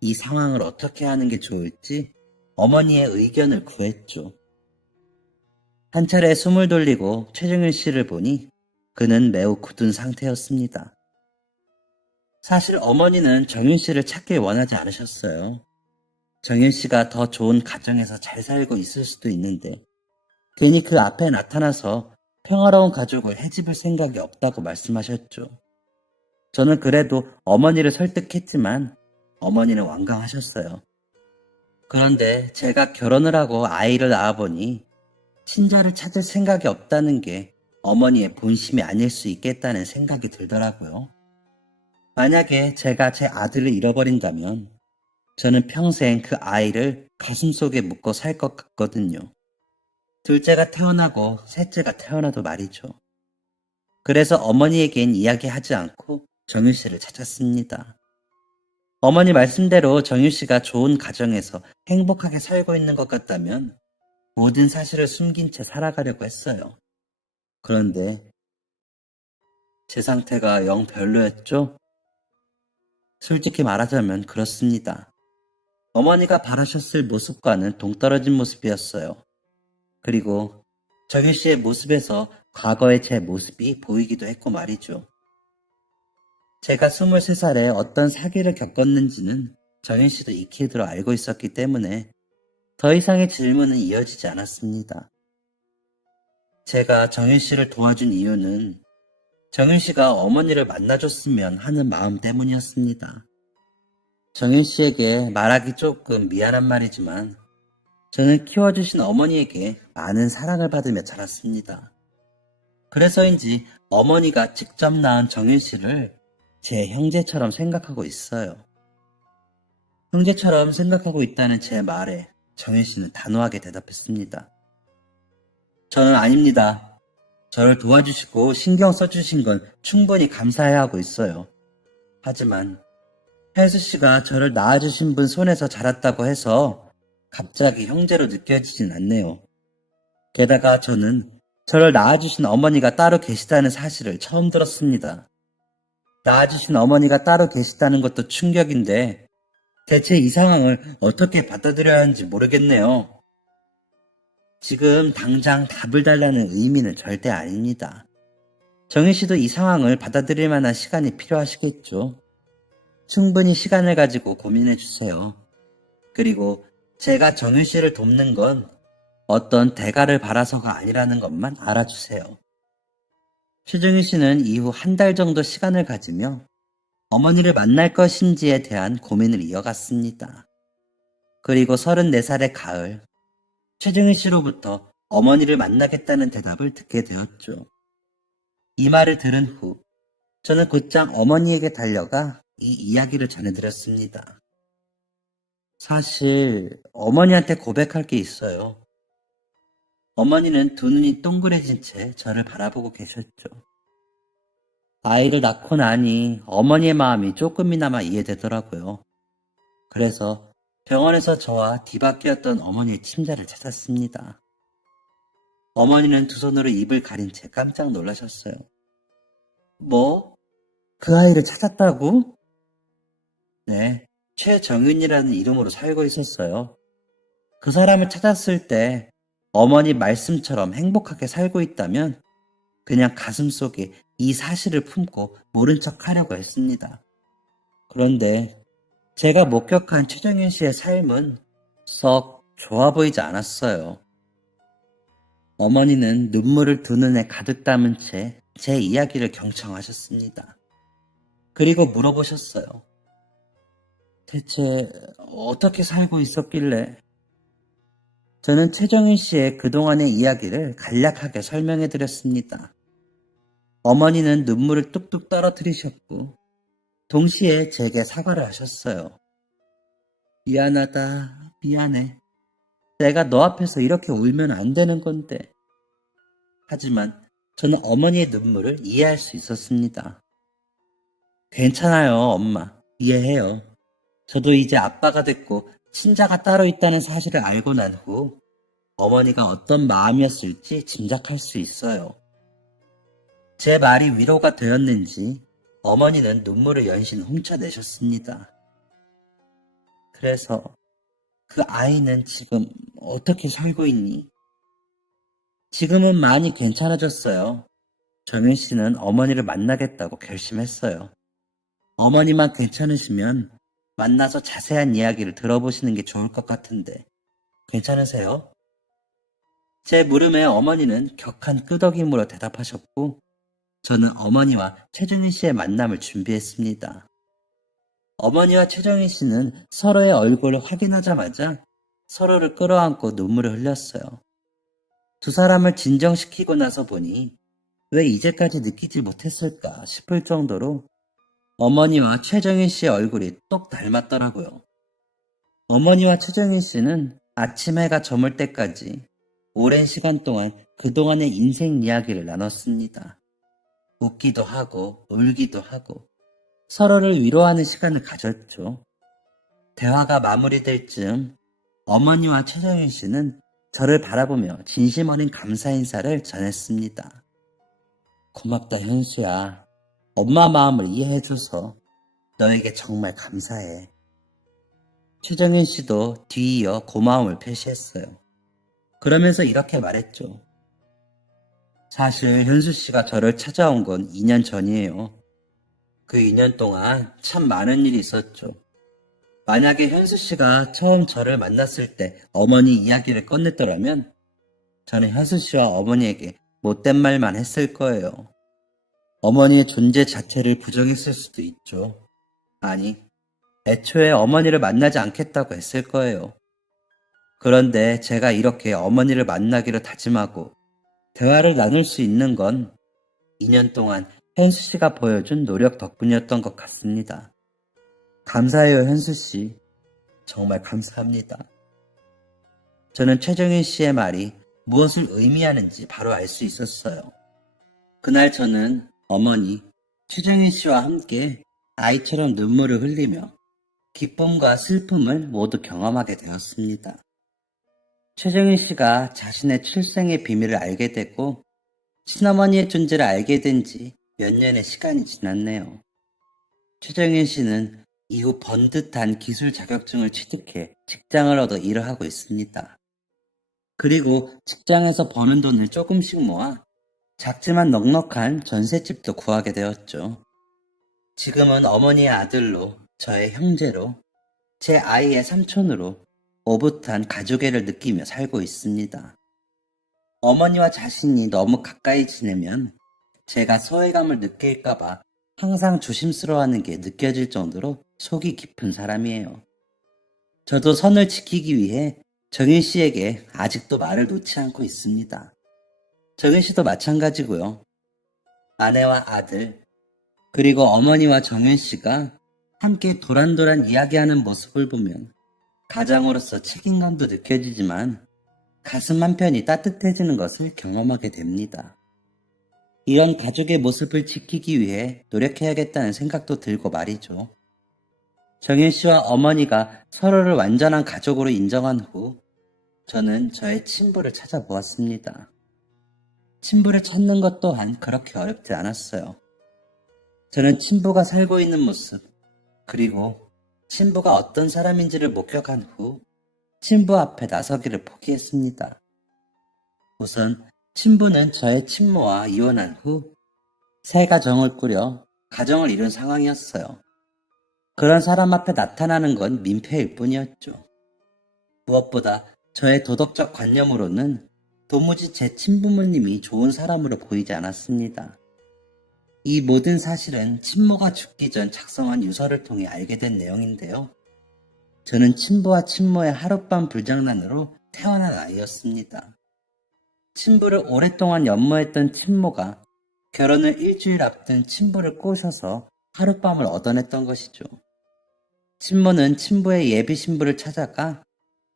이 상황을 어떻게 하는 게 좋을지 어머니의 의견을 구했죠. 한 차례 숨을 돌리고 최정윤 씨를 보니 그는 매우 굳은 상태였습니다. 사실 어머니는 정윤 씨를 찾길 원하지 않으셨어요. 정윤 씨가 더 좋은 가정에서 잘 살고 있을 수도 있는데 괜히 그 앞에 나타나서 평화로운 가족을 해집을 생각이 없다고 말씀하셨죠. 저는 그래도 어머니를 설득했지만 어머니는 완강하셨어요. 그런데 제가 결혼을 하고 아이를 낳아보니 친자를 찾을 생각이 없다는 게 어머니의 본심이 아닐 수 있겠다는 생각이 들더라고요. 만약에 제가 제 아들을 잃어버린다면 저는 평생 그 아이를 가슴속에 묻고 살 것 같거든요. 둘째가 태어나고 셋째가 태어나도 말이죠. 그래서 어머니에겐 이야기하지 않고 정유 씨를 찾았습니다. 어머니 말씀대로 정유 씨가 좋은 가정에서 행복하게 살고 있는 것 같다면 모든 사실을 숨긴 채 살아가려고 했어요. 그런데 제 상태가 영 별로였죠? 솔직히 말하자면 그렇습니다. 어머니가 바라셨을 모습과는 동떨어진 모습이었어요. 그리고 정유 씨의 모습에서 과거의 제 모습이 보이기도 했고 말이죠. 제가 23살에 어떤 사기를 겪었는지는 정윤 씨도 익히 들어 알고 있었기 때문에 더 이상의 질문은 이어지지 않았습니다. 제가 정윤 씨를 도와준 이유는 정윤 씨가 어머니를 만나줬으면 하는 마음 때문이었습니다. 정윤 씨에게 말하기 조금 미안한 말이지만 저는 키워주신 어머니에게 많은 사랑을 받으며 자랐습니다. 그래서인지 어머니가 직접 낳은 정윤 씨를 제 형제처럼 생각하고 있어요. 형제처럼 생각하고 있다는 제 말에 정윤 씨는 단호하게 대답했습니다. 저는 아닙니다. 저를 도와주시고 신경 써주신 건 충분히 감사해야 하고 있어요. 하지만 혜수 씨가 저를 낳아주신 분 손에서 자랐다고 해서 갑자기 형제로 느껴지진 않네요. 게다가 저는 저를 낳아주신 어머니가 따로 계시다는 사실을 처음 들었습니다. 낳아주신 어머니가 따로 계시다는 것도 충격인데 대체 이 상황을 어떻게 받아들여야 하는지 모르겠네요. 지금 당장 답을 달라는 의미는 절대 아닙니다. 정희 씨도 이 상황을 받아들일 만한 시간이 필요하시겠죠. 충분히 시간을 가지고 고민해 주세요. 그리고 제가 정희 씨를 돕는 건 어떤 대가를 바라서가 아니라는 것만 알아주세요. 최정희 씨는 이후 한 달 정도 시간을 가지며 어머니를 만날 것인지에 대한 고민을 이어갔습니다. 그리고 34살의 가을, 최정희 씨로부터 어머니를 만나겠다는 대답을 듣게 되었죠. 이 말을 들은 후 저는 곧장 어머니에게 달려가 이 이야기를 전해드렸습니다. 사실 어머니한테 고백할 게 있어요. 어머니는 두 눈이 동그래진 채 저를 바라보고 계셨죠. 아이를 낳고 나니 어머니의 마음이 조금이나마 이해되더라고요. 그래서 병원에서 저와 뒤바뀌었던 어머니의 침대를 찾았습니다. 어머니는 두 손으로 입을 가린 채 깜짝 놀라셨어요. 뭐? 그 아이를 찾았다고? 네, 최정윤이라는 이름으로 살고 있었어요. 그 사람을 찾았을 때 어머니 말씀처럼 행복하게 살고 있다면 그냥 가슴속에 이 사실을 품고 모른 척 하려고 했습니다. 그런데 제가 목격한 최정윤 씨의 삶은 썩 좋아 보이지 않았어요. 어머니는 눈물을 두 눈에 가득 담은 채 제 이야기를 경청하셨습니다. 그리고 물어보셨어요. 대체 어떻게 살고 있었길래? 저는 최정윤 씨의 그동안의 이야기를 간략하게 설명해 드렸습니다. 어머니는 눈물을 뚝뚝 떨어뜨리셨고 동시에 제게 사과를 하셨어요. 미안하다, 미안해. 내가 너 앞에서 이렇게 울면 안 되는 건데. 하지만 저는 어머니의 눈물을 이해할 수 있었습니다. 괜찮아요, 엄마. 이해해요. 저도 이제 아빠가 됐고 친자가 따로 있다는 사실을 알고 난 후 어머니가 어떤 마음이었을지 짐작할 수 있어요. 제 말이 위로가 되었는지 어머니는 눈물을 연신 훔쳐내셨습니다. 그래서 그 아이는 지금 어떻게 살고 있니? 지금은 많이 괜찮아졌어요. 정윤 씨는 어머니를 만나겠다고 결심했어요. 어머니만 괜찮으시면 만나서 자세한 이야기를 들어보시는 게 좋을 것 같은데 괜찮으세요? 제 물음에 어머니는 격한 끄덕임으로 대답하셨고 저는 어머니와 최정희 씨의 만남을 준비했습니다. 어머니와 최정희 씨는 서로의 얼굴을 확인하자마자 서로를 끌어안고 눈물을 흘렸어요. 두 사람을 진정시키고 나서 보니 왜 이제까지 느끼지 못했을까 싶을 정도로 어머니와 최정희 씨의 얼굴이 똑 닮았더라고요. 어머니와 최정희 씨는 아침 해가 저물 때까지 오랜 시간 동안 그동안의 인생 이야기를 나눴습니다. 웃기도 하고 울기도 하고 서로를 위로하는 시간을 가졌죠. 대화가 마무리될 즈음 어머니와 최정윤 씨는 저를 바라보며 진심 어린 감사 인사를 전했습니다. 고맙다 현수야. 엄마 마음을 이해해줘서 너에게 정말 감사해. 최정윤 씨도 뒤이어 고마움을 표시했어요. 그러면서 이렇게 말했죠. 사실 현수 씨가 저를 찾아온 건 2년 전이에요. 그 2년 동안 참 많은 일이 있었죠. 만약에 현수 씨가 처음 저를 만났을 때 어머니 이야기를 꺼냈더라면 저는 현수 씨와 어머니에게 못된 말만 했을 거예요. 어머니의 존재 자체를 부정했을 수도 있죠. 아니, 애초에 어머니를 만나지 않겠다고 했을 거예요. 그런데 제가 이렇게 어머니를 만나기로 다짐하고 대화를 나눌 수 있는 건 2년 동안 현수 씨가 보여준 노력 덕분이었던 것 같습니다. 감사해요, 현수 씨. 정말 감사합니다. 저는 최정윤 씨의 말이 무엇을 의미하는지 바로 알 수 있었어요. 그날 저는 어머니, 최정윤 씨와 함께 아이처럼 눈물을 흘리며 기쁨과 슬픔을 모두 경험하게 되었습니다. 최정윤 씨가 자신의 출생의 비밀을 알게 되고 친어머니의 존재를 알게 된 지 몇 년의 시간이 지났네요. 최정윤 씨는 이후 번듯한 기술 자격증을 취득해 직장을 얻어 일을 하고 있습니다. 그리고 직장에서 버는 돈을 조금씩 모아 작지만 넉넉한 전셋집도 구하게 되었죠. 지금은 어머니의 아들로, 저의 형제로, 제 아이의 삼촌으로 오붓한 가족애를 느끼며 살고 있습니다. 어머니와 자신이 너무 가까이 지내면 제가 소외감을 느낄까봐 항상 조심스러워하는 게 느껴질 정도로 속이 깊은 사람이에요. 저도 선을 지키기 위해 정윤 씨에게 아직도 말을 놓지 않고 있습니다. 정윤 씨도 마찬가지고요. 아내와 아들, 그리고 어머니와 정윤 씨가 함께 도란도란 이야기하는 모습을 보면 가장으로서 책임감도 느껴지지만 가슴 한편이 따뜻해지는 것을 경험하게 됩니다. 이런 가족의 모습을 지키기 위해 노력해야겠다는 생각도 들고 말이죠. 정윤 씨와 어머니가 서로를 완전한 가족으로 인정한 후 저는 저의 친부를 찾아보았습니다. 친부를 찾는 것 또한 그렇게 어렵지 않았어요. 저는 친부가 살고 있는 모습, 그리고 친부가 어떤 사람인지를 목격한 후 친부 앞에 나서기를 포기했습니다. 우선 친부는 저의 친모와 이혼한 후 새 가정을 꾸려 가정을 이룬 상황이었어요. 그런 사람 앞에 나타나는 건 민폐일 뿐이었죠. 무엇보다 저의 도덕적 관념으로는 도무지 제 친부모님이 좋은 사람으로 보이지 않았습니다. 이 모든 사실은 친모가 죽기 전 작성한 유서를 통해 알게 된 내용인데요. 저는 친부와 친모의 하룻밤 불장난으로 태어난 아이였습니다. 친부를 오랫동안 연모했던 친모가 결혼을 일주일 앞둔 친부를 꼬셔서 하룻밤을 얻어냈던 것이죠. 친모는 친부의 예비 신부를 찾아가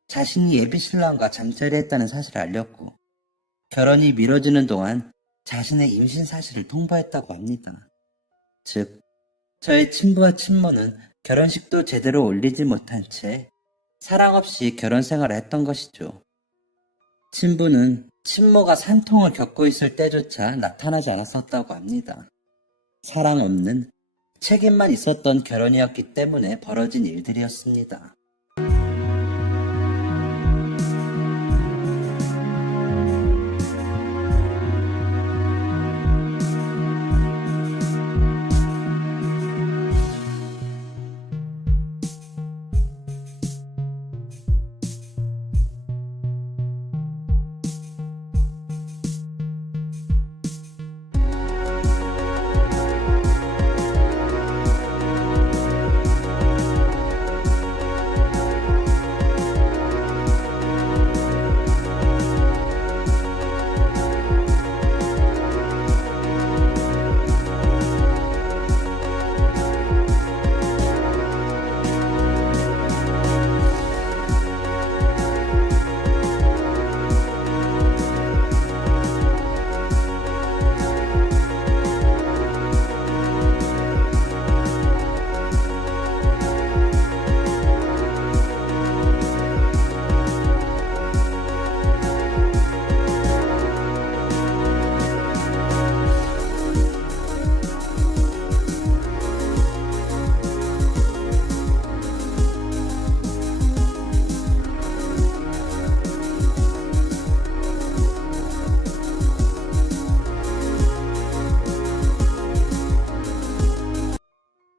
자신이 예비신랑과 잠자리 했다는 사실을 알렸고 결혼이 미뤄지는 동안 자신의 임신 사실을 통보했다고 합니다. 즉, 저의 친부와 친모는 결혼식도 제대로 올리지 못한 채 사랑 없이 결혼 생활을 했던 것이죠. 친부는 친모가 산통을 겪고 있을 때조차 나타나지 않았었다고 합니다. 사랑 없는 책임만 있었던 결혼이었기 때문에 벌어진 일들이었습니다.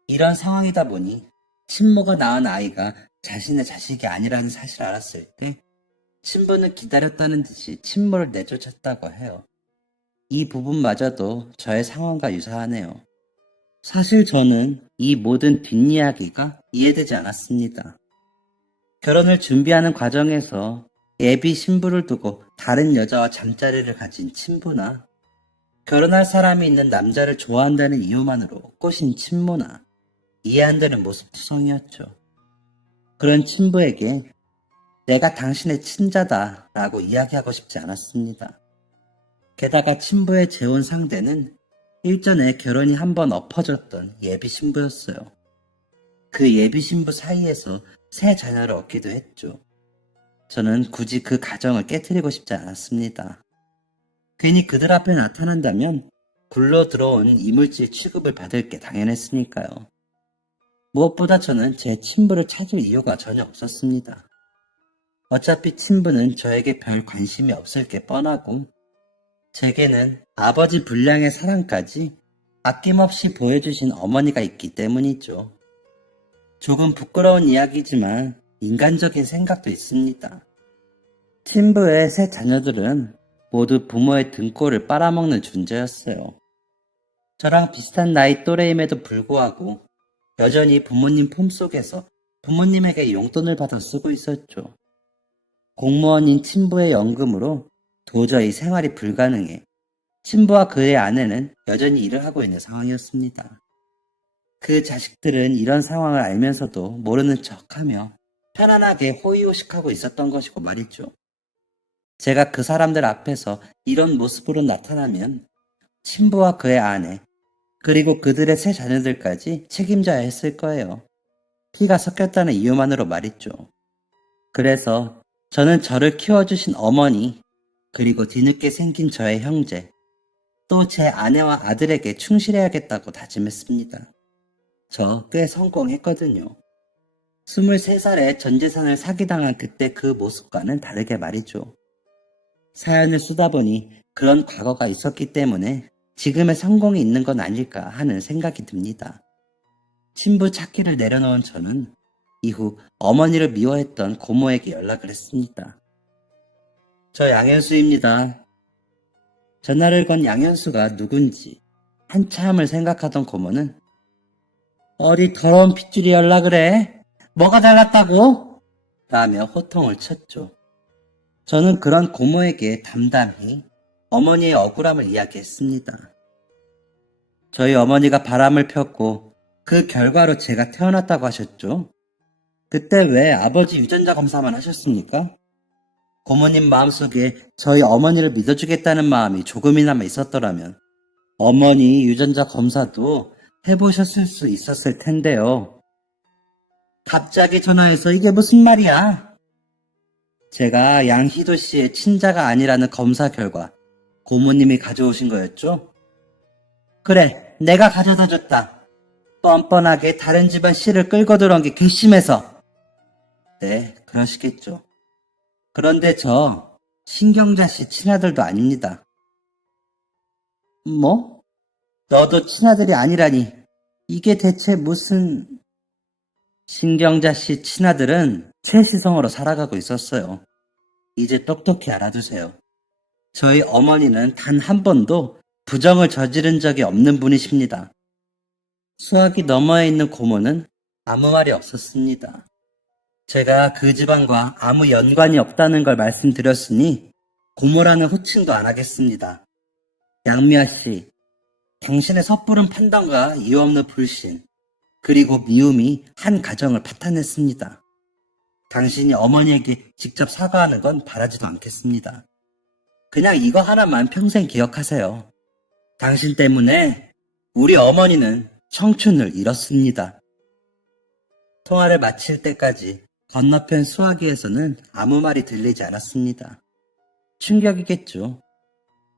이런 상황이다 보니 친모가 낳은 아이가 자신의 자식이 아니라는 사실을 알았을 때 친부는 기다렸다는 듯이 친모를 내쫓았다고 해요. 이 부분마저도 저의 상황과 유사하네요. 사실 저는 이 모든 뒷이야기가 이해되지 않았습니다. 결혼을 준비하는 과정에서 예비 신부를 두고 다른 여자와 잠자리를 가진 친부나 결혼할 사람이 있는 남자를 좋아한다는 이유만으로 꼬신 친모나 이해 안 되는 모습 투성이었죠. 그런 친부에게 내가 당신의 친자다 라고 이야기하고 싶지 않았습니다. 게다가 친부의 재혼 상대는 일전에 결혼이 한번 엎어졌던 예비 신부였어요. 그 예비 신부 사이에서 새 자녀를 얻기도 했죠. 저는 굳이 그 가정을 깨트리고 싶지 않았습니다. 괜히 그들 앞에 나타난다면 굴러 들어온 이물질 취급을 받을 게 당연했으니까요. 무엇보다 저는 제 친부를 찾을 이유가 전혀 없었습니다. 어차피 친부는 저에게 별 관심이 없을 게 뻔하고 제게는 아버지 분량의 사랑까지 아낌없이 보여주신 어머니가 있기 때문이죠. 조금 부끄러운 이야기지만 인간적인 생각도 있습니다. 친부의 세 자녀들은 모두 부모의 등골을 빨아먹는 존재였어요. 저랑 비슷한 나이 또래임에도 불구하고 여전히 부모님 품속에서 부모님에게 용돈을 받아 쓰고 있었죠. 공무원인 친부의 연금으로 도저히 생활이 불가능해 친부와 그의 아내는 여전히 일을 하고 있는 상황이었습니다. 그 자식들은 이런 상황을 알면서도 모르는 척하며 편안하게 호의호식하고 있었던 것이고 말이죠. 제가 그 사람들 앞에서 이런 모습으로 나타나면 친부와 그의 아내 그리고 그들의 세 자녀들까지 책임져야 했을 거예요. 피가 섞였다는 이유만으로 말이죠. 그래서 저는 저를 키워주신 어머니 그리고 뒤늦게 생긴 저의 형제 또 제 아내와 아들에게 충실해야겠다고 다짐했습니다. 저 꽤 성공했거든요. 23살에 전 재산을 사기당한 그때 그 모습과는 다르게 말이죠. 사연을 쓰다 보니 그런 과거가 있었기 때문에 지금의 성공이 있는 건 아닐까 하는 생각이 듭니다. 친부 찾기를 내려놓은 저는 이후 어머니를 미워했던 고모에게 연락을 했습니다. 저 양현수입니다. 전화를 건 양현수가 누군지 한참을 생각하던 고모는 어디 더러운 핏줄이 연락을 해? 뭐가 잘났다고? 라며 호통을 쳤죠. 저는 그런 고모에게 담담히 어머니의 억울함을 이야기했습니다. 저희 어머니가 바람을 폈고 그 결과로 제가 태어났다고 하셨죠. 그때 왜 아버지 유전자 검사만 하셨습니까? 고모님 마음속에 저희 어머니를 믿어주겠다는 마음이 조금이나마 있었더라면 어머니 유전자 검사도 해보셨을 수 있었을 텐데요. 갑자기 전화해서 이게 무슨 말이야? 제가 양희도 씨의 친자가 아니라는 검사 결과 고모님이 가져오신 거였죠? 그래, 내가 가져다 줬다. 뻔뻔하게 다른 집안 씨를 끌고 들어온 게 괘씸해서. 네, 그러시겠죠. 그런데 저 신경자 씨 친아들도 아닙니다. 뭐? 너도 친아들이 아니라니. 이게 대체 무슨... 신경자 씨 친아들은 최시성으로 살아가고 있었어요. 이제 똑똑히 알아두세요. 저희 어머니는 단 한 번도 부정을 저지른 적이 없는 분이십니다. 수학이 너머에 있는 고모는 아무 말이 없었습니다. 제가 그 집안과 아무 연관이 없다는 걸 말씀드렸으니 고모라는 호칭도 안 하겠습니다. 양미아 씨, 당신의 섣부른 판단과 이유 없는 불신, 그리고 미움이 한 가정을 파탄냈습니다. 당신이 어머니에게 직접 사과하는 건 바라지도 않겠습니다. 그냥 이거 하나만 평생 기억하세요. 당신 때문에 우리 어머니는 청춘을 잃었습니다. 통화를 마칠 때까지 건너편 수화기에서는 아무 말이 들리지 않았습니다. 충격이겠죠.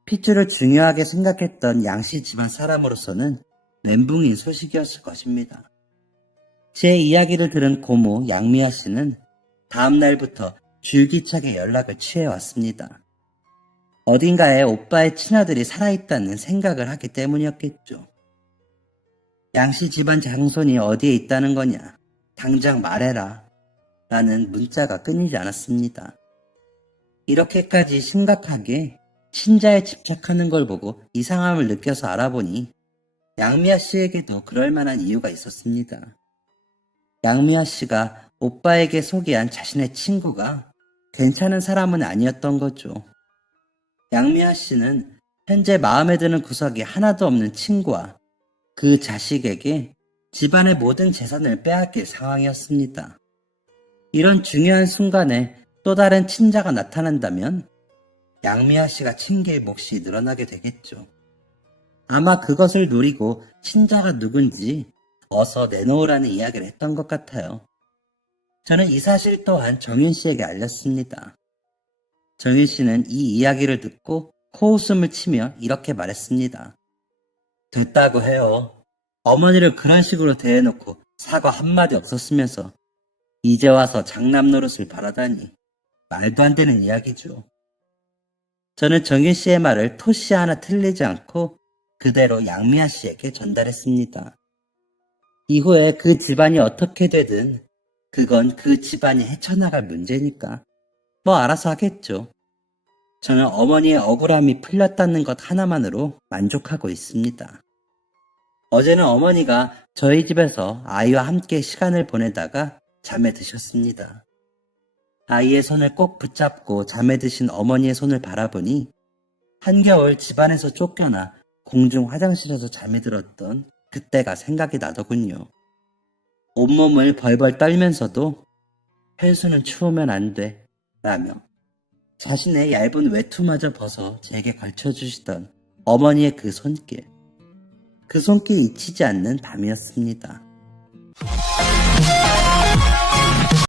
핏줄을 중요하게 생각했던 양씨 집안 사람으로서는 멘붕인 소식이었을 것입니다. 제 이야기를 들은 고모 양미아 씨는 다음 날부터 줄기차게 연락을 취해왔습니다. 어딘가에 오빠의 친아들이 살아있다는 생각을 하기 때문이었겠죠. 양씨 집안 장손이 어디에 있다는 거냐? 당장 말해라. 라는 문자가 끊이지 않았습니다. 이렇게까지 심각하게 친자에 집착하는 걸 보고 이상함을 느껴서 알아보니 양미아 씨에게도 그럴 만한 이유가 있었습니다. 양미아 씨가 오빠에게 소개한 자신의 친구가 괜찮은 사람은 아니었던 거죠. 양미아 씨는 현재 마음에 드는 구석이 하나도 없는 친구와 그 자식에게 집안의 모든 재산을 빼앗길 상황이었습니다. 이런 중요한 순간에 또 다른 친자가 나타난다면 양미아 씨가 챙길 몫이 늘어나게 되겠죠. 아마 그것을 노리고 친자가 누군지 어서 내놓으라는 이야기를 했던 것 같아요. 저는 이 사실 또한 정윤 씨에게 알렸습니다. 정윤 씨는 이 이야기를 듣고 코웃음을 치며 이렇게 말했습니다. 됐다고 해요. 어머니를 그런 식으로 대해놓고 사과 한마디 없었으면서 이제 와서 장남 노릇을 바라다니 말도 안 되는 이야기죠. 저는 정윤 씨의 말을 토시 하나 틀리지 않고 그대로 양미아 씨에게 전달했습니다. 이후에 그 집안이 어떻게 되든 그건 그 집안이 헤쳐나갈 문제니까 뭐 알아서 하겠죠. 저는 어머니의 억울함이 풀렸다는 것 하나만으로 만족하고 있습니다. 어제는 어머니가 저희 집에서 아이와 함께 시간을 보내다가 잠에 드셨습니다. 아이의 손을 꼭 붙잡고 잠에 드신 어머니의 손을 바라보니 한겨울 집안에서 쫓겨나 공중 화장실에서 잠이 들었던 그때가 생각이 나더군요. 온몸을 벌벌 떨면서도 헬수는 추우면 안 돼 라며 자신의 얇은 외투마저 벗어 제게 걸쳐주시던 어머니의 그 손길. 그 손길이 잊히지 않는 밤이었습니다.